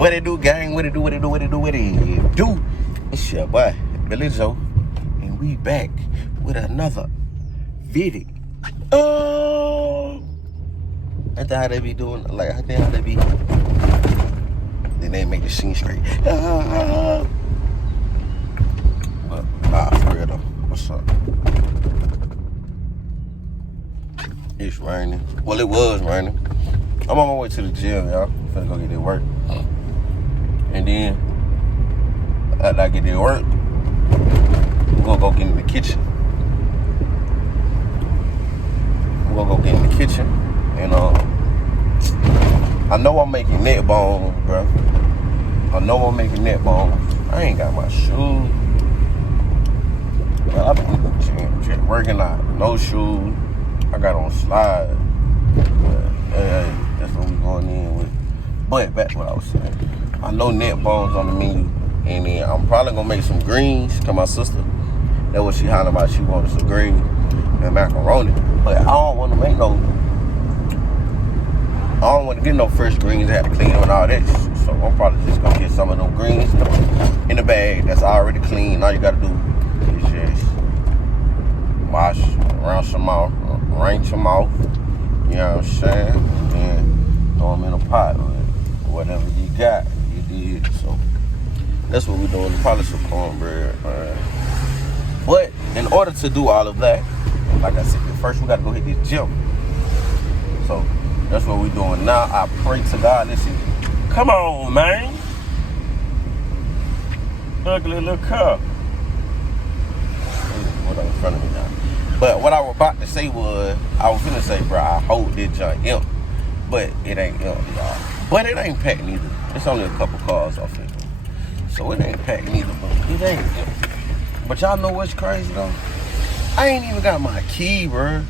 What it do, gang? What it do? It's your boy, Billy Joe, and we back with another video. Oh, that's how they be doing. Like, how they be. Then they make the scene straight. But, for real though. What's up? It's raining. Well, it was raining. I'm on my way to the gym, y'all. Finna go get that work. And then, after I get that work, we're gonna go get in the kitchen. And I know I'm making neck bones, bro. I ain't got my shoes. Well, I've been in the gym, working out. No shoes. I got on slides. That's what we going in with. But back to what I was saying. I know neck bones on the menu. And then I'm probably gonna make some greens to my sister. That's what she hollering about. She wanted some greens and macaroni. But I don't want to get no fresh greens. I had to clean them and all that. So I'm probably just gonna get some of them greens in the bag that's already clean. All you gotta do is just wash, rinse them off. You know what I'm saying? And throw them in a pot or whatever you got. You did. So that's what we're doing. Probably some cornbread. But in order to do all of that, like I said, first we gotta go hit this gym. So that's what we're doing now. I pray to God. Listen, come on, man. Ugly little car. What in front of me now? But what I was about to say was, I was finna say, bro, I hope this junk empty. But it ain't empty, y'all. But it ain't packed neither. It's only a couple cars off it. So it ain't packed neither, but it ain't empty. But y'all know what's crazy though? I ain't even got my key, bro.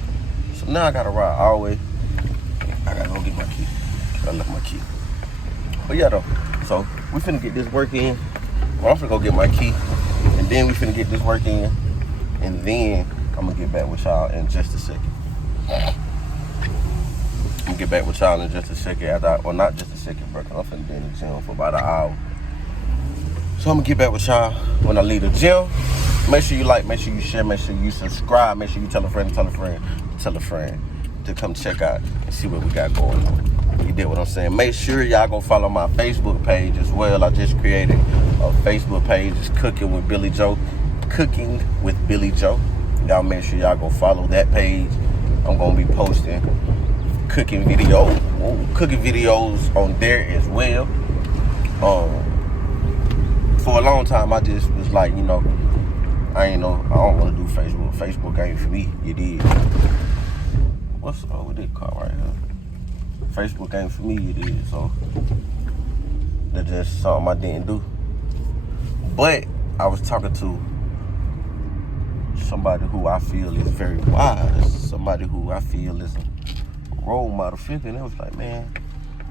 So now I gotta ride all the way. I gotta go get my key. I left my key. But yeah though, so we finna get this work in. Well, I'm finna go get my key. And then we finna get this work in. And then I'm gonna get back with y'all in just a second. Well, not just a second, bro, 'cause I'm finna be in the gym for about an hour. So I'm gonna get back with y'all when I leave the gym. Make sure you like, make sure you share, make sure you subscribe, make sure you tell a friend to come check out and see what we got going on. You did what I'm saying. Make sure y'all go follow my Facebook page as well. I just created a Facebook page. It's Cooking with Billy Joe. Y'all make sure y'all go follow that page. I'm gonna be posting cooking videos on there as well. For a long time I just was like, I don't want to do Facebook. Facebook ain't for me. You did. What's up with this car right here? Facebook ain't for me. You did. So that's just something I didn't do. But I was talking to somebody who I feel is very wise, somebody who I feel is a role model figure, and it was like, man,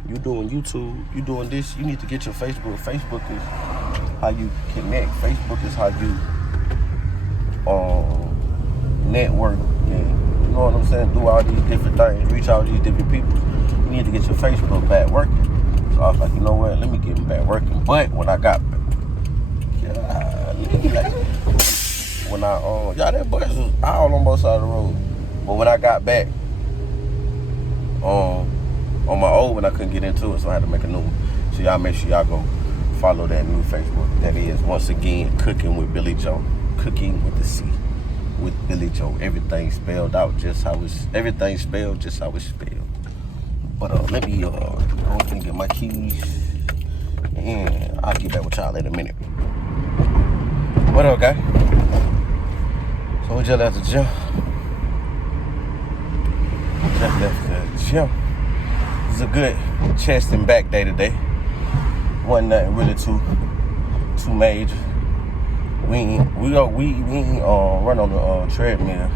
you doing YouTube, you doing this, you need to get your Facebook. Facebook is how you connect. Facebook is how you network, and you know what I'm saying, do all these different things, reach all these different people. You need to get your Facebook back working. So I was like, you know what, let me get them back working. But when I got that bus was all on both sides of the road. But when I got back on my old one, I couldn't get into it, so I had to make a new one. So y'all make sure y'all go follow that new Facebook. That is, once again, Cooking with Billy Joe. Cooking with the C. With Billy Joe. Everything spelled just how it's spelled. But let me go and get my keys, and I'll get back with y'all in a minute. What up, guy? So we just left the gym. It's a good chest and back day today. Wasn't nothing really too major. We ain't run on the treadmill.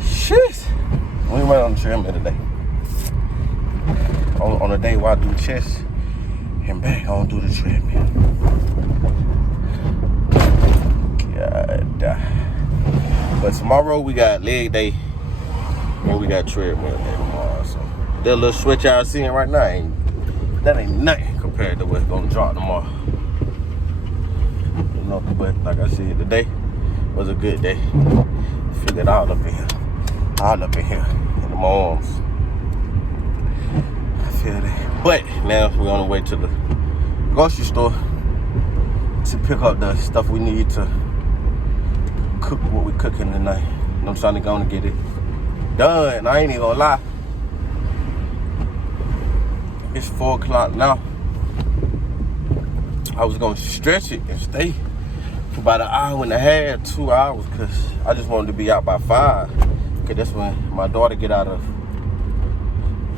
Shit. We ain't run on the treadmill today. On the day where I do chest and back, I don't do the treadmill. God. But tomorrow we got leg day and we got treadmill day tomorrow. So that little switch y'all seeing right now ain't that ain't nothing compared to what's gonna drop tomorrow. You know, but like I said, today was a good day. Figured all up in here. All up in here. In my arms. I feel that. But now we're on the way to the grocery store to pick up the stuff we need to cook what we cooking tonight. And I'm trying to go and get it done. I ain't even gonna lie. It's 4 o'clock now. I was gonna stretch it and stay for about an hour and a half, 2 hours, because I just wanted to be out by 5. Because that's when my daughter get out of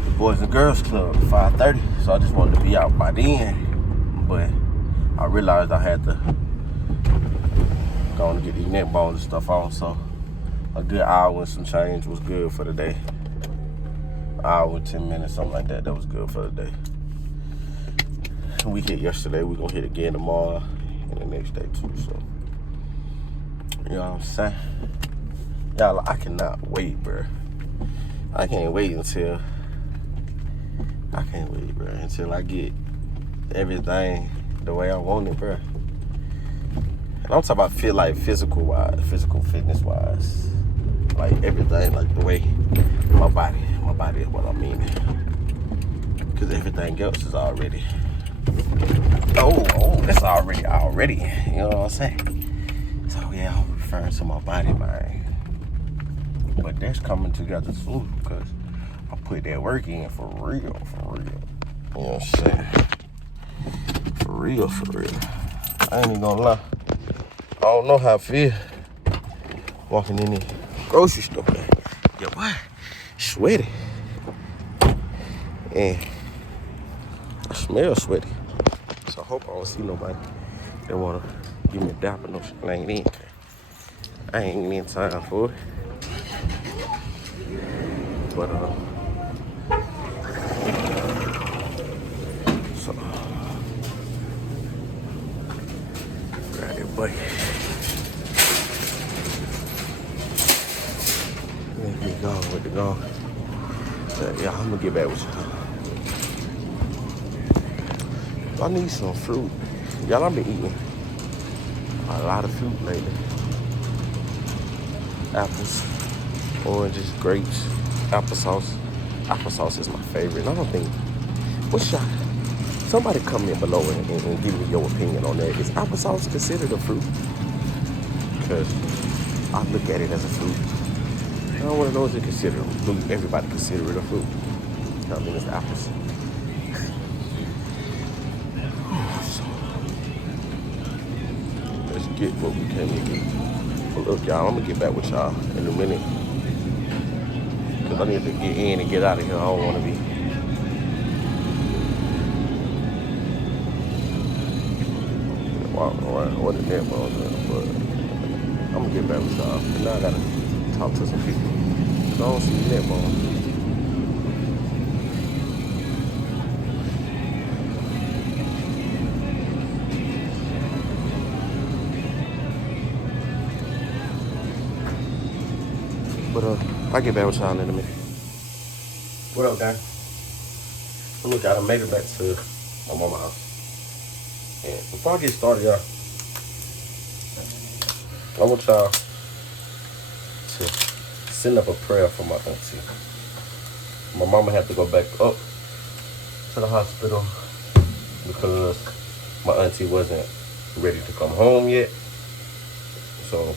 the Boys and Girls Club, 5:30. So I just wanted to be out by then. But I realized I had to go and get these neck bones and stuff on. So a good hour and some change was good for the day. Hour, 10 minutes, something like that. That was good for the day. We hit yesterday. We're going to hit again tomorrow and the next day too. So, you know what I'm saying? Y'all, I cannot wait, bro. I can't wait until I get everything the way I want it, bro. And I'm talking about feel like physical fitness wise. Like everything, like the way my body is what I mean. Because everything else is already, that's already, you know what I'm saying? So yeah, I'm referring to my body, man. But that's coming together soon because I put that work in for real. You know what I'm saying? For real. I ain't even gonna lie. I don't know how I feel walking in the grocery store. Yo, what? Sweaty. And I smell sweaty. So I hope I don't see nobody that wanna give me a dap or no shit. I ain't in time for it. But so grab your bucket. Let me go with the go. So, yeah, I'm gonna get back with y'all. I need some fruit. Y'all, I've been eating a lot of fruit lately. Apples, oranges, grapes, applesauce. Applesauce is my favorite. And I don't think, somebody comment below and give me your opinion on that. Is applesauce considered a fruit? Because I look at it as a fruit. I don't want to know if it's considered. Do everybody consider it a fruit? I mean, it's apples. So, let's get what we came to get. But look, y'all, I'm gonna get back with y'all in a minute. Cause I need to get in and get out of here. I don't want to be. Walking around with the net balls, but I'm gonna get back with y'all. And now I gotta talk to some people. Cause I don't see the net balls. But I'll get back with y'all in a minute. What up, guys? So look, I made it back to my mama's house. And before I get started, y'all, I want y'all to send up a prayer for my auntie. My mama had to go back up to the hospital because my auntie wasn't ready to come home yet. So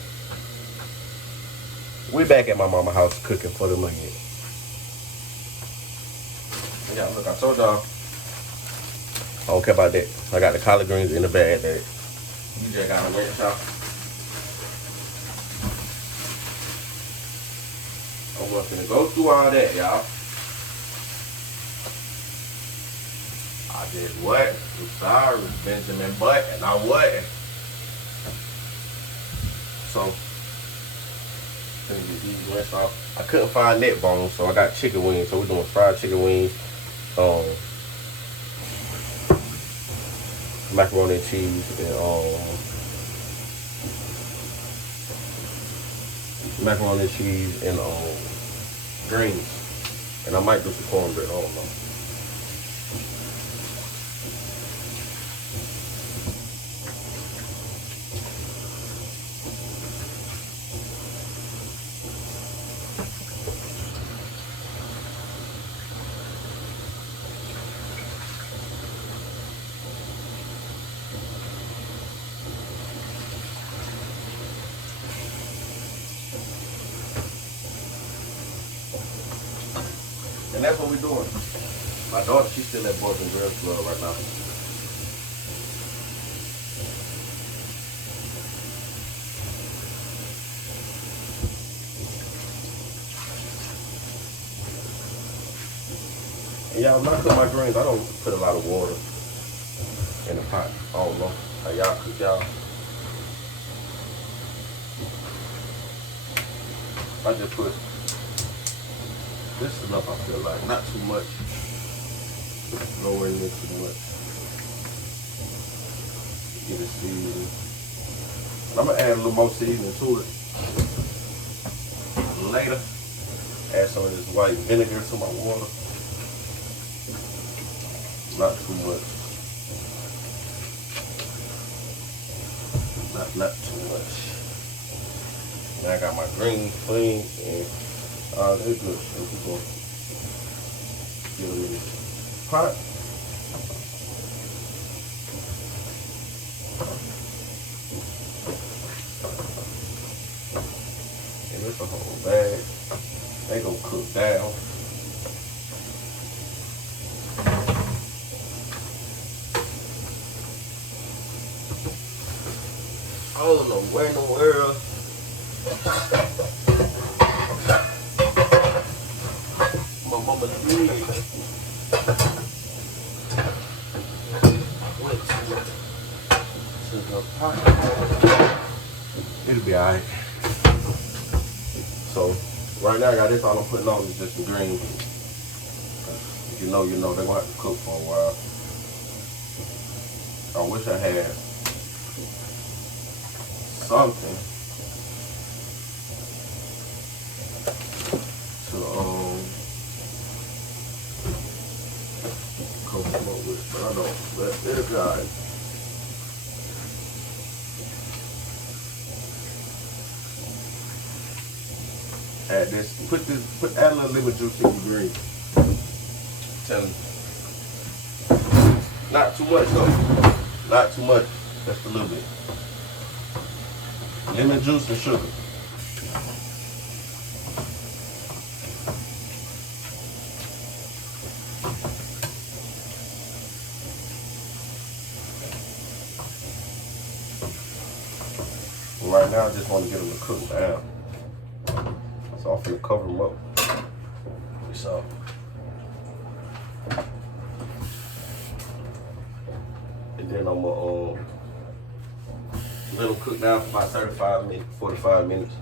we back at my mama's house cooking for them again. Yeah, look, I told y'all I don't care about that. I got the collard greens in the bag that you just gotta wait, y'all. I'm gonna go through all that, y'all. I did what? I'm sorry, Benjamin Button. And I wasn't. So I couldn't find neck bones, so I got chicken wings. So we're doing fried chicken wings, macaroni and cheese, and macaroni and cheese and greens. And I might do some cornbread. I don't know. we doing? My daughter, she's still at Boys and Girls Club right now. And y'all, when I cook my greens, I don't put a lot of water in the pot. I don't know how y'all cook y'all. I just put this enough, I feel like. Not too much. Nowhere near too much. Get it seasoned. I'm gonna add a little more seasoning to it later. Add some of this white vinegar to my water. Not too much. Not too much. Now I got my greens clean and they're good. So we're gonna give them in this pot. And it's a whole bag. They gonna cook down. I don't know where in the world my mama did. Went to the pot. It'll be alright. So right now I got this, all I'm putting on is just some greens. If you know, they're gonna have to cook for a while. I wish I had something to cook them up with, but I don't. But they're good. Add this, add a little lemon juice in your green. Tell me. Not too much though. Not too much. Just a little bit. Lemon juice and sugar. And right now I just want to get them to cook down. So I'm finna cover them up. So and then I'm gonna let them cook down for about 35 minutes, 45 minutes.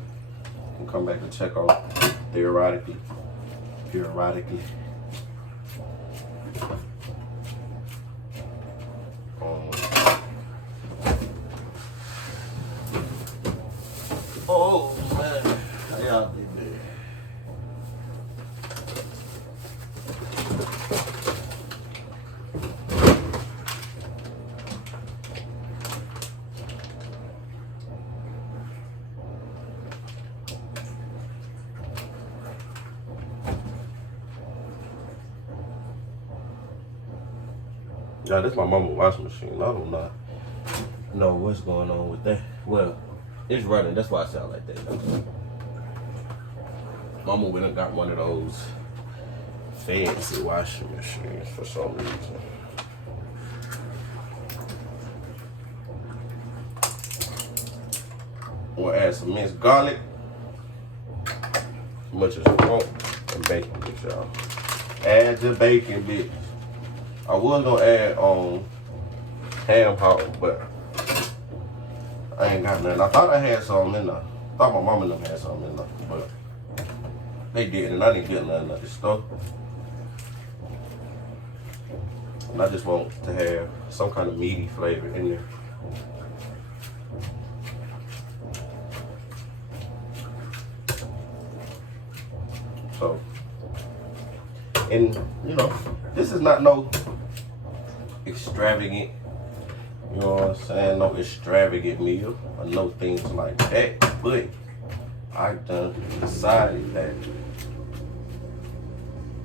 And come back and check on periodically. Oh man, how y'all be there? Yeah, this is my mama's washing machine. I don't know what's going on with that. Well, it's running. That's why I sound like that. Mama went and got one of those fancy washing machines for some reason. We'll add some minced garlic, as much as you want, and bacon bits, y'all. Add the bacon bits. I was gonna add ham hock, but I ain't got nothing. I thought I had some in there. I thought my mama and them had some in there, but they didn't, and I didn't get nothing of this stuff. And I just want to have some kind of meaty flavor in there. So, and this is not no extravagant, you know what I'm saying, no extravagant meal or no things like that, but I done decided that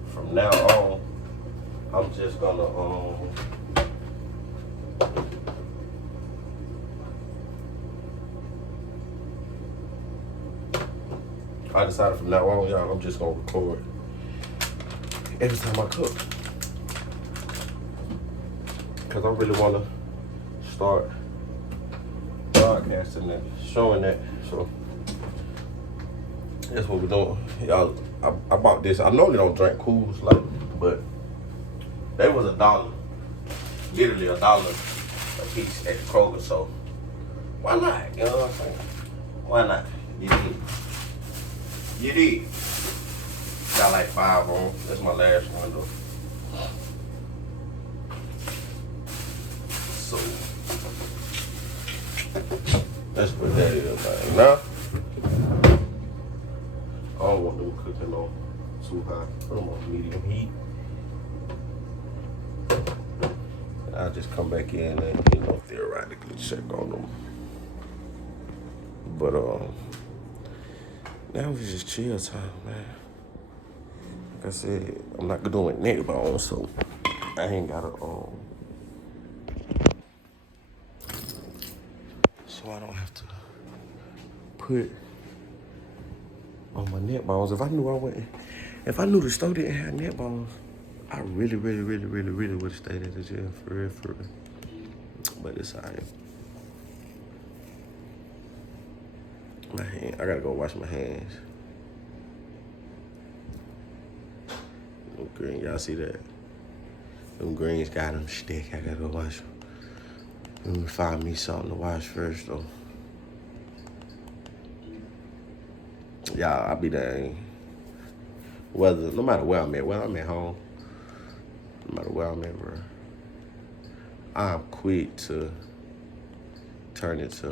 from now on, I'm just gonna I decided from now on, y'all, I'm just gonna record every time I cook. Because I really want to start broadcasting that, showing that. So that's what we're doing. Y'all, I bought this. I normally don't drink cools, but they was $1. Literally $1 a piece at the Kroger, so why not? You know what I'm saying? Why not? You did. Got like 5 on. That's my last one though. So that's what that is, man. Now I don't want them cooking on too high. Put them on medium heat. I'll just come back in and, theoretically check on them. But now it's just chill time, man. Like I said, I'm not doing neck bones, so I ain't gotta so I don't have to put on my neck bones. If I knew the store didn't have neck bones, I really would have stayed at the gym, for real. But it's alright. My hand, I gotta go wash my hands. Them green, y'all see that? Them greens got them stick. I gotta go wash them. Let me find me something to wash first, though. Y'all, I be dang. No matter where I'm at, whether I'm at home, no matter where I'm at, bro, I'm quick to turn it to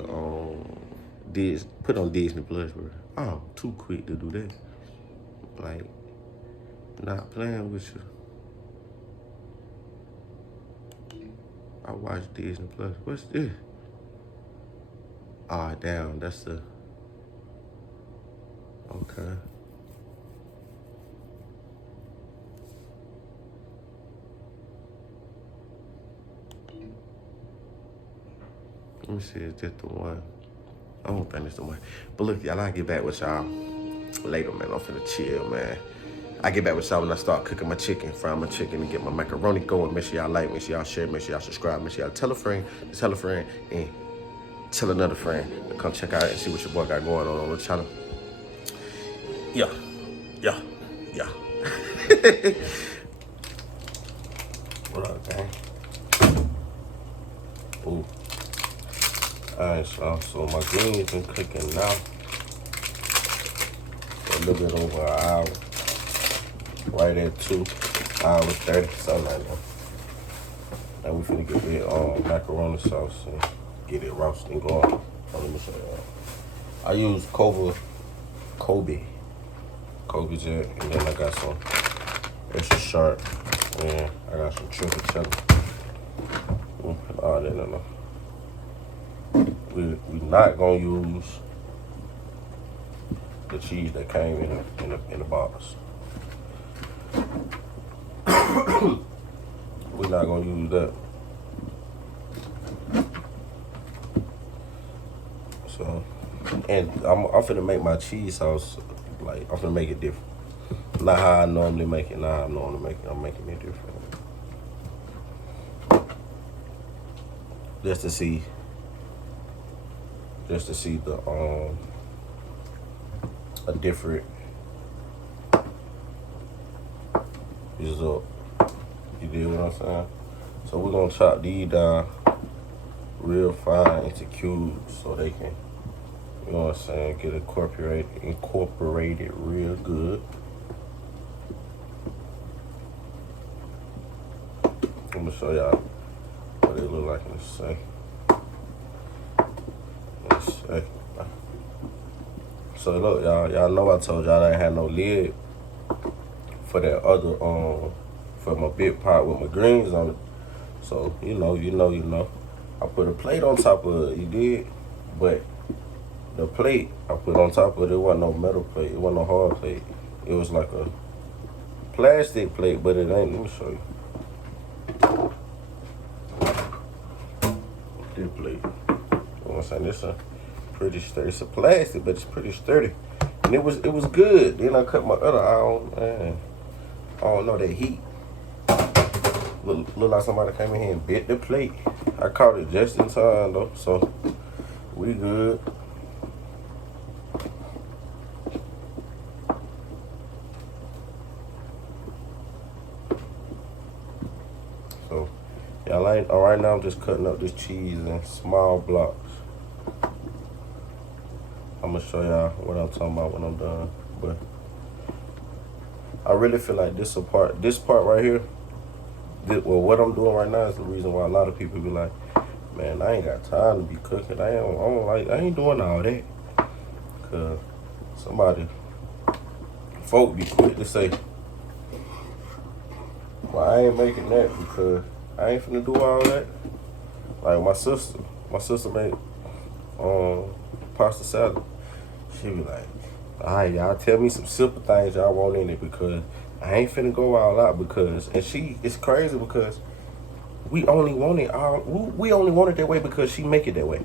put on Disney Plus, bro. I'm too quick to do that. Like, not playing with you. I watch Disney Plus. What's this? Ah, damn, that's the. Okay. Let me see, is this the one? I don't think it's the one. But look, y'all, I'll get back with y'all later, man. I'm finna chill, man. I get back with y'all when I start cooking my chicken, frying my chicken, and get my macaroni going. Make sure y'all like, make sure y'all share, make sure y'all subscribe, make sure y'all tell a friend, and tell another friend to come check out and see what your boy got going on the channel. Yeah. What up, gang? Ooh. Alright, so my greens been cooking now for a little bit over an hour. Right at 2 hours 30, something like that. Now we finna get the macaroni sauce and get it roasting going. Let me show y'all. I use Kobe jack, and then I got some extra sharp, and I got some triple cheddar. Oh, no. We not gonna use the cheese that came in the box. We're not gonna use that. So, and I'm finna make my cheese sauce, like, I'm finna make it different. Not how I normally make it, I'm making it different. Just to see the a different result. You dig what I'm saying? So we're gonna chop these down real fine into cubes so they can, you know what I'm saying, get incorporated real good. I'm gonna show y'all what they look like in a second. So look, y'all know I told y'all I ain't had no lid for that other for my big pot with my greens on it. So you know. I put a plate on top of it, you did, but the plate I put on top of it wasn't no metal plate, it wasn't no hard plate. It was like a plastic plate, but it ain't. Let me show you. This plate. You know what I'm saying? This a pretty sturdy. It's a plastic, but it's pretty sturdy. And it was good. Then I cut my other eye on, man. I don't know, that heat. Look like somebody came in here and bit the plate. I caught it just in time though, so we good. So y'all ain't all right now. I'm just cutting up this cheese in small blocks. I'm gonna show y'all what I'm talking about when I'm done. But I really feel like this part right here, well, what I'm doing right now is the reason why a lot of people be like, man, I ain't got time to be cooking. I ain't doing all that. Cause folk be quick to say, well, I ain't making that because I ain't finna do all that. Like my sister made pasta salad. She be like, all right, y'all tell me some simple things y'all want in it because I ain't finna go all out it's crazy because we only want it that way because she make it that way.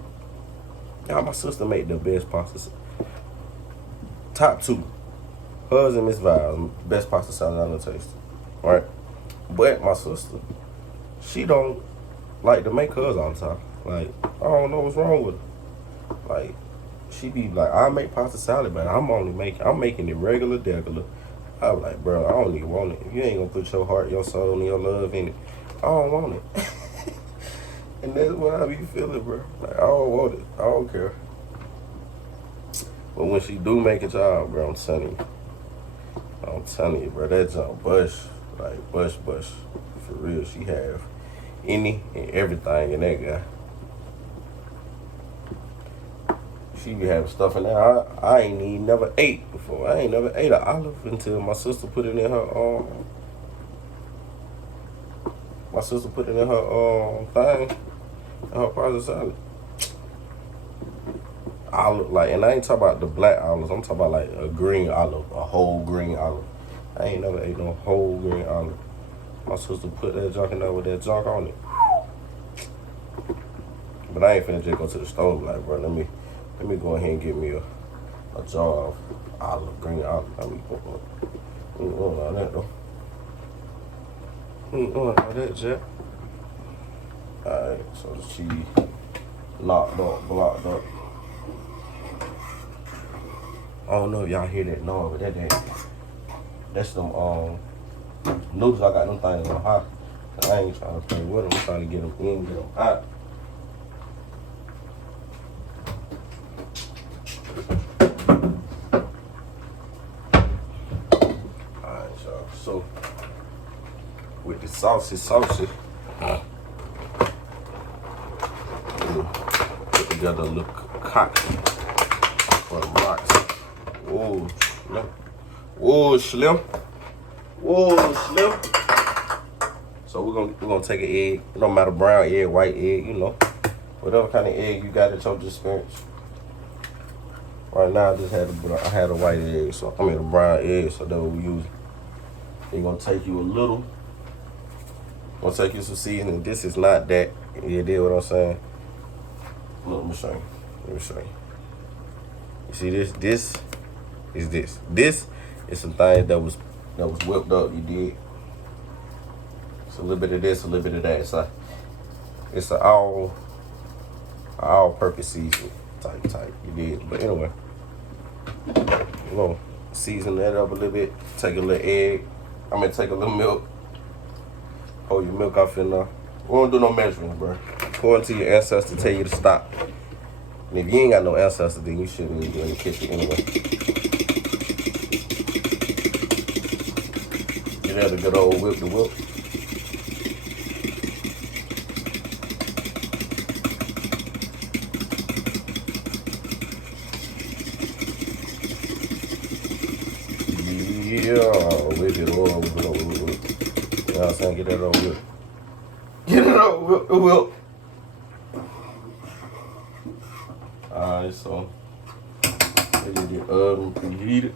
Y'all, my sister made the best pasta. Top 2. Hers and Miss Vi's best pasta salad I done tasted. Right? But my sister, she don't like to make hers all the time. Like, I don't know what's wrong with her. Like, she be like, I make pasta salad, but I'm making it regular. I was like, bro, I don't even want it. If you ain't gonna put your heart, your soul, and your love in it, I don't want it. And that's what I be feeling, bro. Like, I don't want it. I don't care. But when she do make it, y'all, bro, I'm telling you, bro, that jump bush. Like, bush. For real, she have any and everything in that guy. She be having stuff in there I ain't even never ate before. I ain't never ate an olive until my sister put it in her thing, in her pasta salad. Olive, like, and I ain't talking about the black olives. I'm talking about like a green olive, a whole green olive. I ain't never ate no whole green olive. My sister put that junk in there with that junk on it. But I ain't finna just go to the stove like, bro, let me go ahead and get me a jar of green olive. I mean, we ain't doing all that though. We ain't doing all that, Jack. Alright, so the cheese blocked up. I don't know if y'all hear that noise, but that's them noodles. I got them things on hot. I ain't trying to play with them. I'm trying to get them in, get them hot. Alright, y'all. So with the saucy, put together a little cocktail for the rocks. Whoa, slim. So we're gonna take an egg. It don't matter, brown egg, white egg, whatever kind of egg you got at your dispense. Right now, I had a white egg, so I mean a brown egg, so that's what we use. You're gonna take you some seasoning. This is not that. You did what I'm saying? Look, let me show you. You see this? This is this. This is some things that was whipped up. You did. It's a little bit of this, a little bit of that. It's an all-purpose seasoning type. You did. But anyway, we're gonna season that up a little bit. Take a little egg. Take a little milk. Pour your milk off in there. We don't do no measuring, bro. Pour until your ancestors tell you to stop. And if you ain't got no ancestors, then you shouldn't even be in the kitchen anyway. Get that a good old whip. Yeah, whip it over. You know what I'm saying? Get that over whip. Get it over whip. Alright, so get the oven preheated.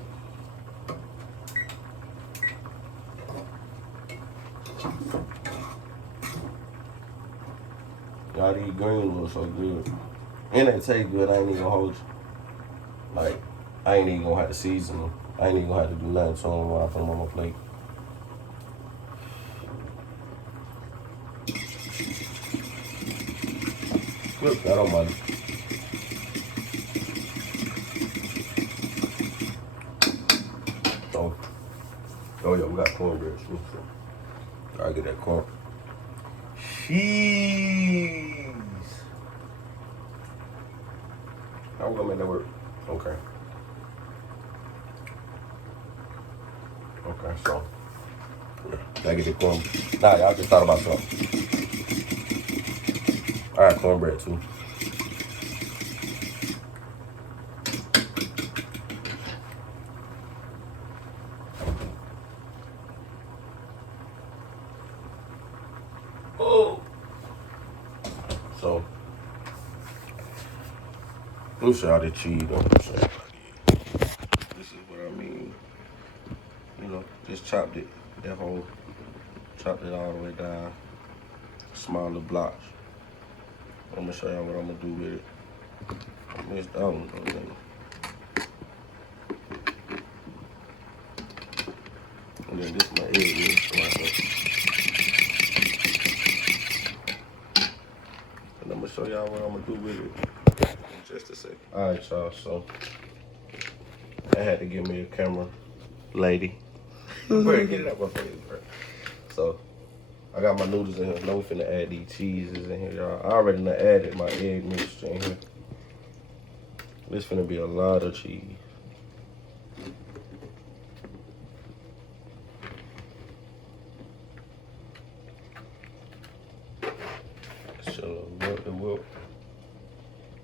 Y'all, these greens look so good. And they taste good. I ain't even gonna hold you. Like, I ain't even gonna have to season them. I ain't even gonna have to do nothing to them when I put them on my plate. script. I don't mind. Oh yeah, we got cornbread too. So I get that corn. Cheese. How we gonna make that work? Okay. Okay, so yeah, I get the corn. Nah, y'all just thought about something. I got cornbread too. Oh. So, let me show y'all the cheese though. This is what I mean. You know, just chopped it, chopped it all the way down, smaller blocks. I'm gonna show y'all what I'm gonna do with it. Mixed down, and then this my egg mix right here. And I'm gonna show y'all what I'm gonna do with it in just a second. All right, y'all. So I had to give me a camera lady. Bro, get it out my face, bro. So I got my noodles in here. Now we finna add these cheeses in here, y'all. I already done added my egg mixture in here. This finna be a lot of cheese. Get your little milk to whip.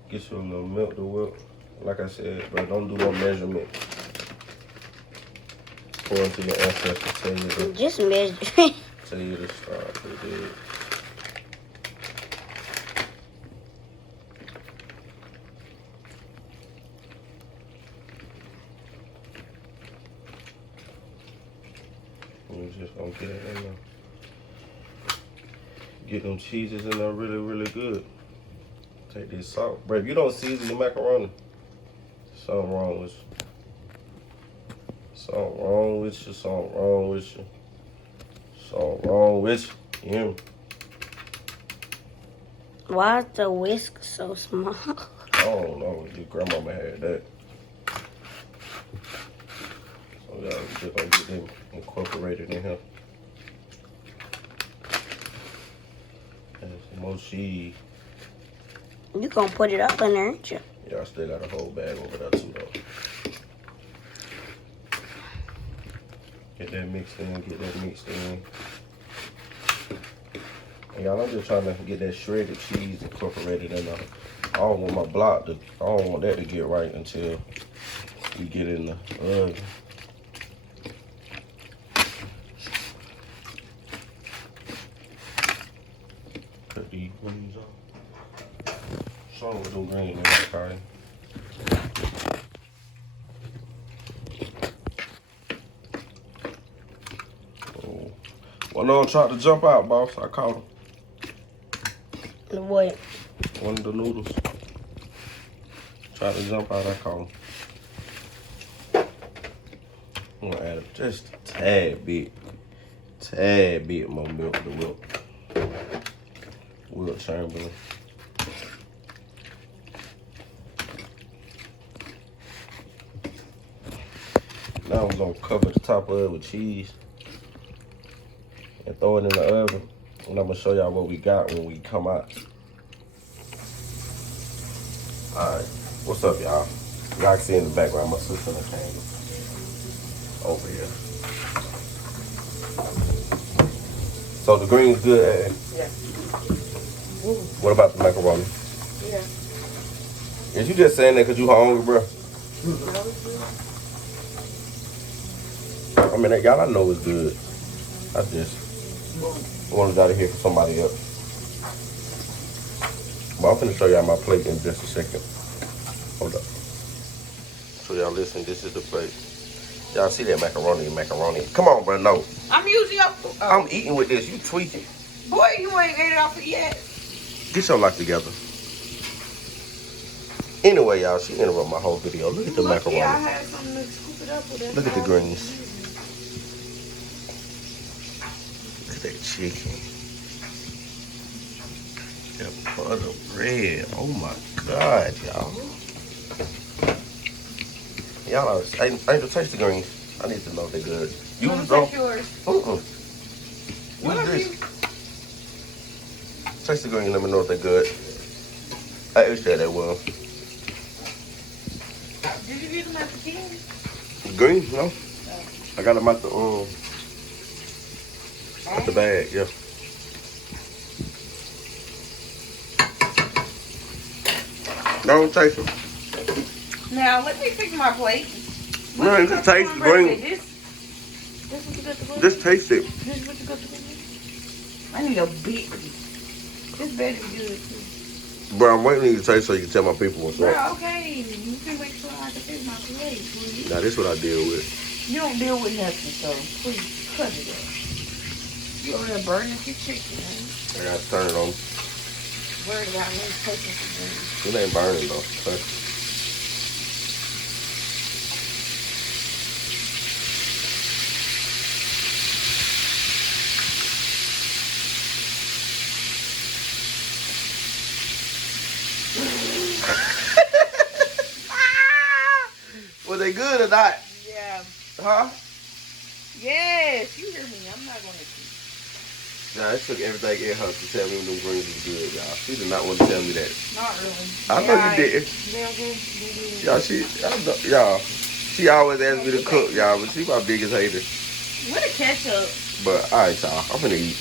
Get your little milk to whip. Like I said, bro, don't do no measurement. Pour into your ancestors. Tell you to just measure. Tell you to start. Put it in. We're just gonna get it in there. Get them cheeses in there really, really good. Take this salt. Bro, if you don't season your macaroni, something wrong with you. Something wrong with you. Something wrong with you. Something wrong with you. You hear me? Why is the whisk so small? I don't know. Your grandmama had that. So y'all just gonna get them incorporated in here. And some more cheese. You gonna put it up in there, ain't you? Yeah, I still got a whole bag over there too though. Get that mixed in, get that mixed in. And y'all, I'm just trying to get that shredded cheese incorporated in there. I don't want my block to, I don't want that to get right until we get in the oven. Put these greens on. Show them what them greens are, okay? One of them tried to jump out, boss. I caught him. What? One of the noodles tried to jump out. I caught him. I'm gonna add just a tad bit more milk to whip. Will Chamberlain. Now I'm gonna cover the top of it with cheese and throw it in the oven. And I'm gonna show y'all what we got when we come out. Alright, what's up, y'all? Y'all can see in the background my sister and came over here. So the green's good, Yeah. What about the macaroni? Yeah. Is you just saying that because you hungry, bro? I mean, y'all, I know it's good. I just wanted y'all to hear from somebody else. But I'm finna show y'all my plate in just a second. Hold up. So y'all listen, this is the plate. Y'all see that macaroni. Come on, bro, no. I'm using up. I'm eating with this. You tweaking. Boy, you ain't ate it off it yet. Get your life together. Anyway, y'all, she interrupted my whole video. Look at the macaroni. I had something to scoop it up with. Look at the greens. Look at that chicken. That butter bread. Oh my God, y'all. Y'all, I need to taste the greens. I need to know if they're good. You want to take yours? Use this. Taste the greens. Let me know if they're good. I said they will. Did you get them at the can? Greens, no. I got them out the bag. Yeah. Don't taste them. Now let me fix my plate. No, you can taste the green. This what you got to go? Just taste it. This is what you got to go? I need a big. This bed is good too. Bro, I'm waiting for you to taste so you can tell my people what's Bro, up. okay. You can make sure I can fix my plate, please. Now, this is what I deal with. You don't deal with nothing, so please cut it up. You over there burning your chicken, man. I got to turn it on. Worried about me taking some things. It ain't burning though. Okay. Was they good or not? Yeah. Huh? Yes, you hear me. I'm not going to keep. Nah, it took everything in her to tell me when them greens was good, y'all. She did not want to tell me that. Not really. I know you did. They're good. Y'all, she always asks me to cook, y'all, but she my biggest hater. What a ketchup. But, all right, y'all, I'm finna eat.